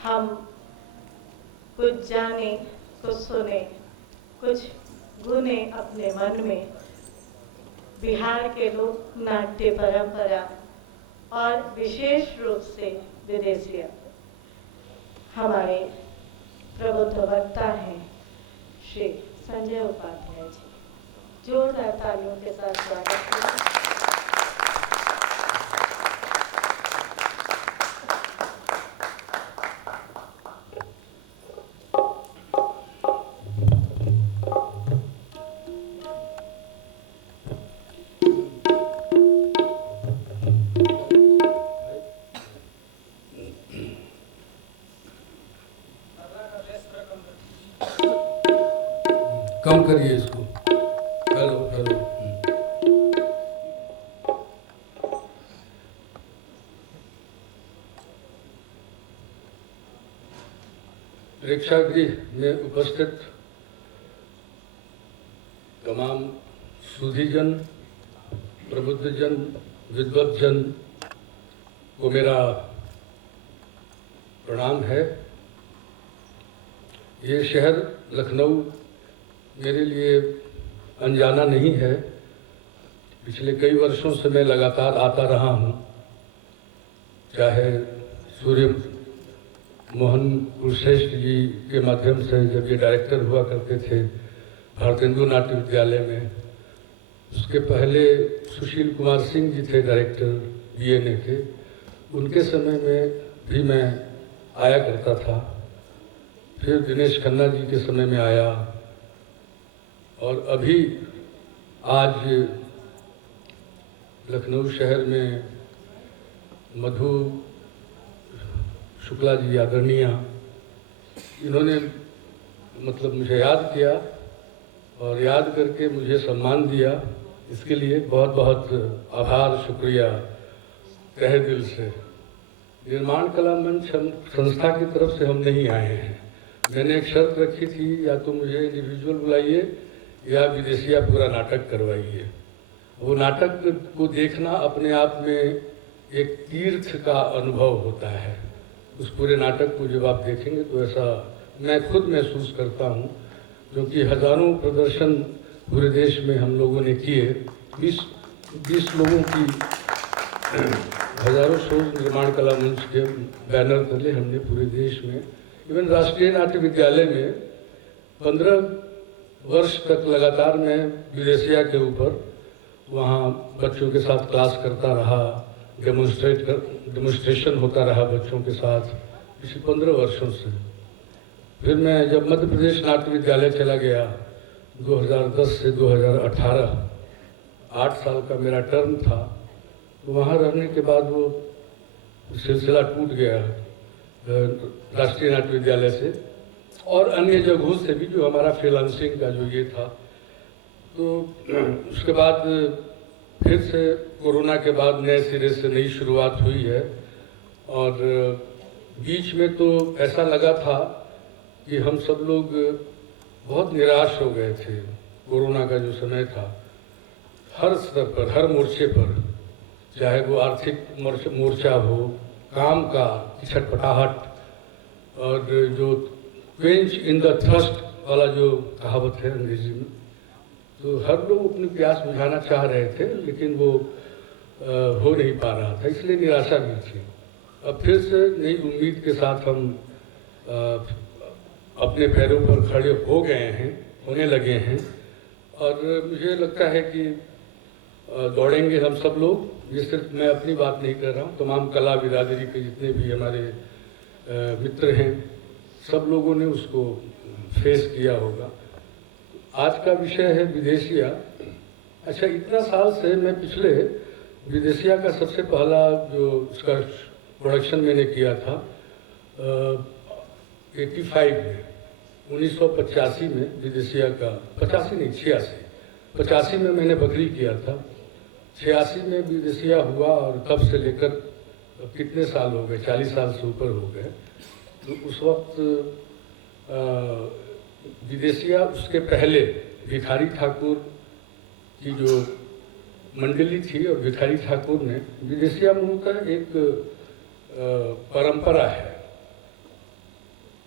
हम कुछ जाने, कुछ सुने, कुछ गुने अपने मन में बिहार के लोक नाट्य परंपरा और विशेष रूप से विदेशिया। हमारे प्रबुद्ध वक्ता हैं श्री संजय उपाध्याय जी। जोरदार तालियों के साथ स्वागत करें। कम करिए इसको। Hello hello. प्रेक्षागृह में उपस्थित तमाम सुधीजन, प्रबुद्धजन, विद्वत्जन को मेरा प्रणाम है। ये शहर लखनऊ मेरे लिए अनजाना नहीं है। पिछले कई वर्षों से मैं लगातार आता रहा हूँ, चाहे सूर्य मोहन कुलश्रेष्ठ जी के माध्यम से जब ये डायरेक्टर हुआ करते थे भारतेंदु नाट्य विद्यालय में, उसके पहले सुशील कुमार सिंह जी थे डायरेक्टर बीएनए के, उनके समय में भी मैं आया करता था। फिर दिनेश खन्ना जी के समय में आया और अभी आज लखनऊ शहर में मधु शुक्ला जी आदरणीय, इन्होंने मतलब मुझे याद किया और याद करके मुझे सम्मान दिया। इसके लिए बहुत बहुत आभार, शुक्रिया तहे दिल से। निर्माण कला मंच हम संस्था की तरफ से हम नहीं आए हैं। मैंने एक शर्त रखी थी, या तो मुझे इंडिविजुअल बुलाइए या विदेशिया पूरा नाटक करवाइए। वो नाटक को देखना अपने आप में एक तीर्थ का अनुभव होता है। उस पूरे नाटक को जब आप देखेंगे तो ऐसा मैं खुद महसूस करता हूँ, क्योंकि हज़ारों प्रदर्शन पूरे देश में हम लोगों ने किए। 20 लोगों की हज़ारों शोज निर्माण कला मंच के बैनर तले हमने पूरे देश में, इवन राष्ट्रीय नाट्य विद्यालय में 15 वर्ष तक लगातार मैं विदेशिया के ऊपर वहाँ बच्चों के साथ क्लास करता रहा, डेमोन्स्ट्रेशन होता रहा बच्चों के साथ पिछले 15 वर्षों से। फिर मैं जब मध्य प्रदेश नाट्य विद्यालय चला गया 2010 से 2018, 8 साल का मेरा टर्म था, तो वहाँ रहने के बाद वो सिलसिला टूट गया राष्ट्रीय नाट्य विद्यालय से और अन्य जगहों से भी, जो हमारा फ्रीलांसिंग का जो ये था। तो उसके बाद फिर से कोरोना के बाद नए सिरे से नई शुरुआत हुई है। और बीच में तो ऐसा लगा था कि हम सब लोग बहुत निराश हो गए थे। कोरोना का जो समय था, हर स्तर पर, हर मोर्चे पर, चाहे वो आर्थिक मोर्चा हो, काम का छटपटाहट, और जो क्वेंच इन द थर्स्ट वाला जो कहावत है अंग्रेजी में, तो हर लोग अपनी प्यास बुझाना चाह रहे थे, लेकिन वो हो नहीं पा रहा था, इसलिए निराशा भी थी। अब फिर से नई उम्मीद के साथ हम अपने पैरों पर खड़े हो गए हैं, होने लगे हैं। और मुझे लगता है कि दौड़ेंगे हम सब लोग। ये सिर्फ मैं अपनी बात नहीं कर रहा हूँ, तमाम कला बिरादरी के जितने भी हमारे मित्र हैं, सब लोगों ने उसको फेस किया होगा। आज का विषय है विदेशिया। अच्छा, इतना साल से मैं पिछले विदेशिया का सबसे पहला जो उसका प्रोडक्शन मैंने किया था 85 में, 1985 में विदेशिया का, 85 नहीं 86 में मैंने बकरी किया था। 86 में विदेशिया हुआ और तब से लेकर कितने साल हो गए, 40 साल से ऊपर हो गए। तो उस वक्त विदेशिया, उसके पहले भिखारी ठाकुर की जो मंडली थी, और भिखारी ठाकुर ने, विदेशिया मूल का एक परंपरा है।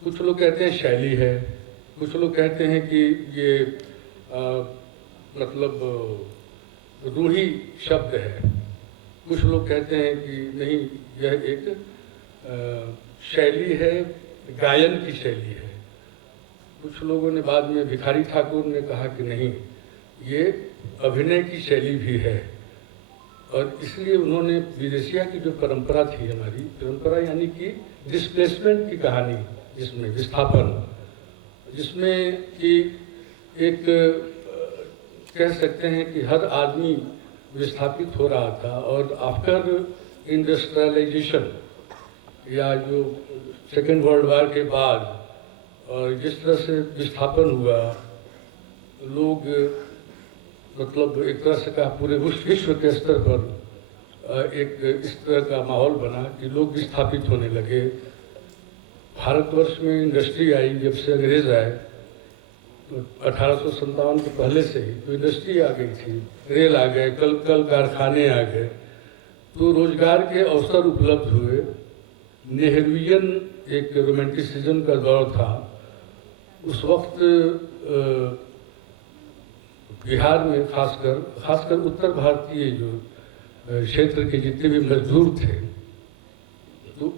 कुछ लोग कहते हैं शैली है, कुछ लोग कहते हैं कि ये मतलब रूही शब्द है, कुछ लोग कहते हैं कि नहीं, यह एक शैली है, गायन की शैली है। कुछ लोगों ने बाद में, भिखारी ठाकुर ने कहा कि नहीं, ये अभिनय की शैली भी है। और इसलिए उन्होंने विदेशिया की जो परंपरा थी, हमारी परंपरा यानी कि डिस्प्लेसमेंट की कहानी, जिसमें विस्थापन, जिसमें कि एक कह सकते हैं कि हर आदमी विस्थापित हो रहा था। और आफ्टर इंडस्ट्रियलाइजेशन या जो सेकेंड वर्ल्ड वॉर के बाद और जिस तरह से विस्थापन हुआ, लोग मतलब एक तरह से कहा पूरे विश्व के स्तर पर एक इस तरह का माहौल बना कि लोग विस्थापित होने लगे। भारतवर्ष में इंडस्ट्री आई, जब से अंग्रेज आए तो 1857 के पहले से ही तो इंडस्ट्री आ गई थी, रेल आ गए, कल कारखाने आ गए, तो रोजगार के अवसर उपलब्ध हुए। नेहरूवियन एक रोमांटिसिज्म का दौर था। उस वक्त बिहार में खासकर उत्तर भारतीय जो क्षेत्र के जितने भी मजदूर थे, तो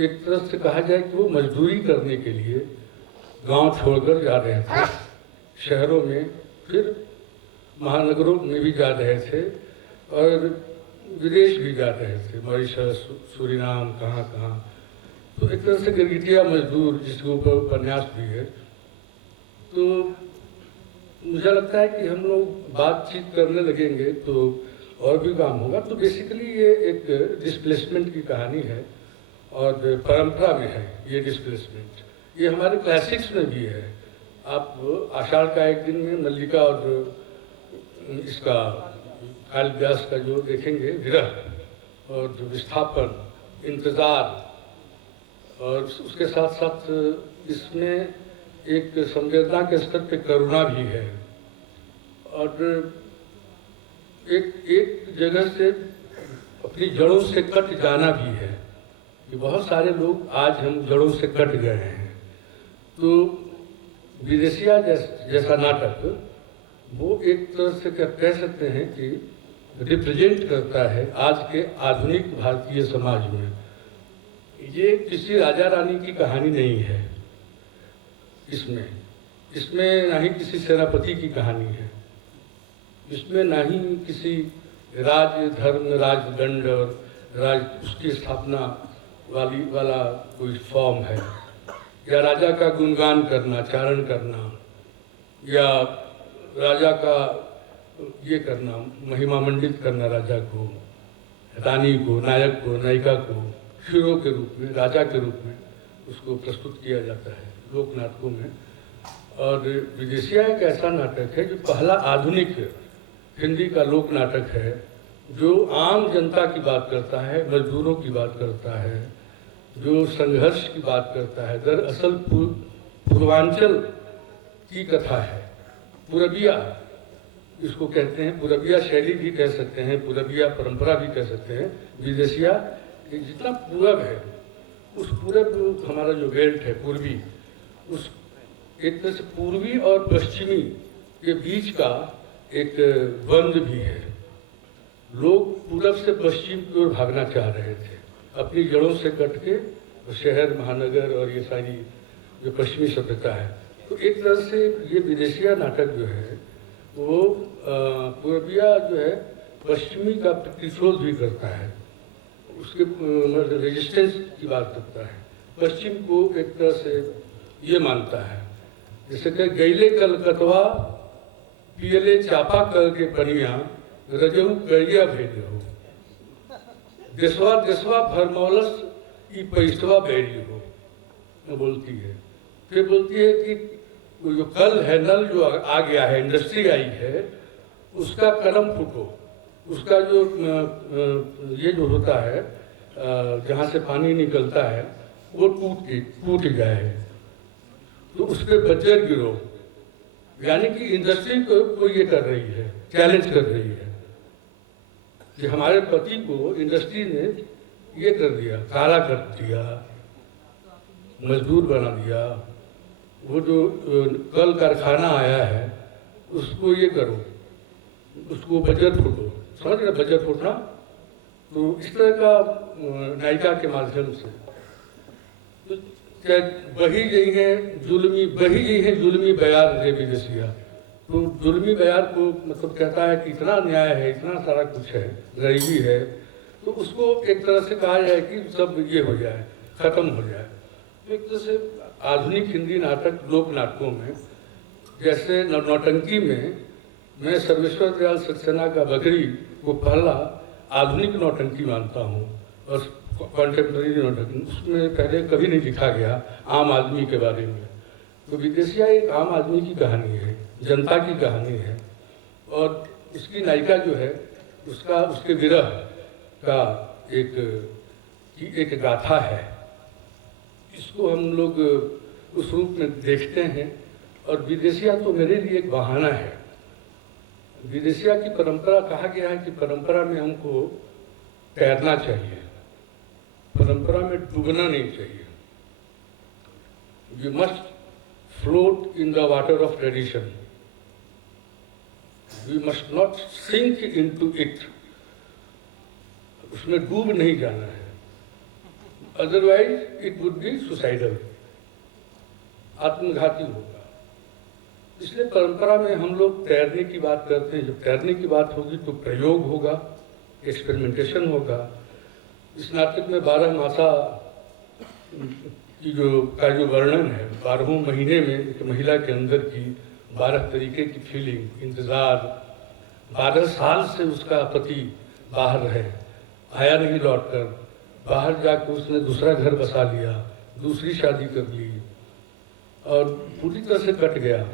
एक तरह से कहा जाए कि वो मजदूरी करने के लिए गांव छोड़कर जा रहे थे शहरों में, फिर महानगरों में भी जा रहे थे और विदेश भी जा रहे थे, मॉरिशस, सूरीनाम, कहाँ। तो एक तरह से गिरगिटिया मजदूर, जिसके ऊपर उपन्यास भी है। तो मुझे लगता है कि हम लोग बातचीत करने लगेंगे तो और भी काम होगा। तो बेसिकली ये एक डिस्प्लेसमेंट की कहानी है और परंपरा में है ये डिस्प्लेसमेंट। ये हमारे क्लासिक्स में भी है। आप आषाढ़ का एक दिन में मल्लिका और इसका कालिदास का जो देखेंगे, विरह और जो विस्थापन, इंतज़ार, और उसके साथ साथ इसमें एक संवेदना के स्तर पे करुणा भी है। और एक जगह से अपनी जड़ों से कट जाना भी है कि बहुत सारे लोग आज हम जड़ों से कट गए हैं। तो विदेशिया जैसा नाटक वो एक तरह से कह सकते हैं कि रिप्रेजेंट करता है आज के आधुनिक भारतीय समाज में। ये किसी राजा रानी की कहानी नहीं है, इसमें ना ही किसी सेनापति की कहानी है, इसमें ना ही किसी राज धर्म, राजदंड और उसकी स्थापना वाला कोई फॉर्म है, या राजा का गुणगान करना, चारण करना, या राजा का ये करना, महिमा मंडित करना राजा को, रानी को, नायक को, नायिका को हीरो के रूप में, राजा के रूप में उसको प्रस्तुत किया जाता है लोक नाटकों में। और विदेशिया एक ऐसा नाटक है जो पहला आधुनिक हिंदी का लोक नाटक है, जो आम जनता की बात करता है, मजदूरों की बात करता है, जो संघर्ष की बात करता है। दरअसल पूर्वांचल की कथा है, पूरबिया इसको कहते हैं, पूरबिया शैली भी कह सकते हैं, पूरबिया परंपरा भी कह सकते हैं। विदेशिया जितना पूरब है, उस पूरब हमारा जो बेल्ट है पूर्वी, उस एक तरह से पूर्वी और पश्चिमी के बीच का एक बंद भी है। लोग पूरब से पश्चिम की ओर भागना चाह रहे थे, अपनी जड़ों से कट के शहर, महानगर और ये सारी जो पश्चिमी सभ्यता है। तो एक तरह से ये विदेशिया नाटक जो है वो पूर्विया जो है पश्चिमी का प्रतिशोध भी करता है, उसके रेजिस्टेंस की बात करता है। पश्चिम को एक तरह से ये मानता है, जैसे कि गैले कलकतवा पियले चापा कल के पनिया रजऊ गरिया भेज हो, देशवा देशवा भरमौलस ई पैसवा बैरी हो बोलती है। फिर बोलती है कि जो कल है, नल जो आ गया है, इंडस्ट्री आई है, उसका कलम फूटो, उसका जो ये जो होता है जहाँ से पानी निकलता है वो टूट जाए, तो उस पर बजर गिरो। यानी कि इंडस्ट्री को ये कर रही है, चैलेंज कर रही है कि हमारे पति को इंडस्ट्री ने ये कर दिया, काला कर दिया, मजदूर बना दिया, वो जो कल कारखाना आया है उसको ये करो, उसको बजट फूटो, समझ रहे बजट फूटना। तो इस तरह का नायिका के माध्यम से तो क्या बही गई है जुल्मी बयार रे विदेशिया। तो जुल्मी बयार को मतलब कहता है कि इतना अन्याय है, इतना सारा कुछ है, गरीबी है, तो उसको एक तरह से कहा जाए कि सब ये हो जाए, खत्म हो जाए। तो एक तरह से आधुनिक हिंदी नाटक, लोक नाटकों में जैसे नौटंकी में मैं सर्वेश्वर दयाल सक्सेना का बकरी को पहला आधुनिक नौटंकी मानता हूँ और कॉन्टेम्प्रेरी नौटंकी, उसमें पहले कभी नहीं लिखा गया आम आदमी के बारे में। तो विदेशिया एक आम आदमी की कहानी है, जनता की कहानी है, और उसकी नायिका जो है उसका उसके विरह का एक गाथा है। इसको हम लोग उस रूप में देखते हैं। और विदेशिया तो मेरे लिए एक बहाना है। विदेशिया की परंपरा, कहा गया है कि परंपरा में हमको तैरना चाहिए, परंपरा में डूबना नहीं चाहिए। You must float in the water of tradition, we must not sink into it, उसमें डूब नहीं जाना है, otherwise it would be suicidal, आत्मघाती होगा। इसलिए परंपरा में हम लोग तैरने की बात करते हैं। जब तैरने की बात होगी तो प्रयोग होगा, एक्सपेरिमेंटेशन होगा। इस नाटक में 12 मासा की जो वर्णन है, 12वें महीने में एक महिला के अंदर की 12 तरीके की फीलिंग, इंतज़ार, 12 साल से उसका पति बाहर रहे, आया नहीं लौटकर, बाहर जाकर उसने दूसरा घर बसा लिया, दूसरी शादी कर ली और पूरी तरह से कट गया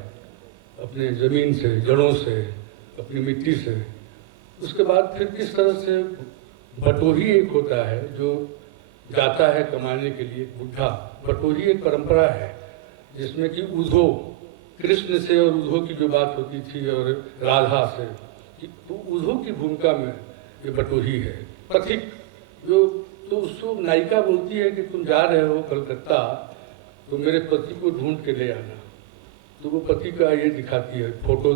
अपने ज़मीन से, जड़ों से, अपनी मिट्टी से। उसके बाद फिर किस तरह से बटोही एक होता है जो जाता है कमाने के लिए, बुढ़ा। बटोही एक परंपरा है जिसमें कि उधो, कृष्ण से और उधो की जो बात होती थी और राधा से, तो उधो की भूमिका में ये बटोही है। पथिक जो, तो उसको नायिका बोलती है कि तुम जा रहे हो कलकत्ता तो मेरे पति को ढूंढ के ले आना। तो वो पति का ये दिखाती है, फोटो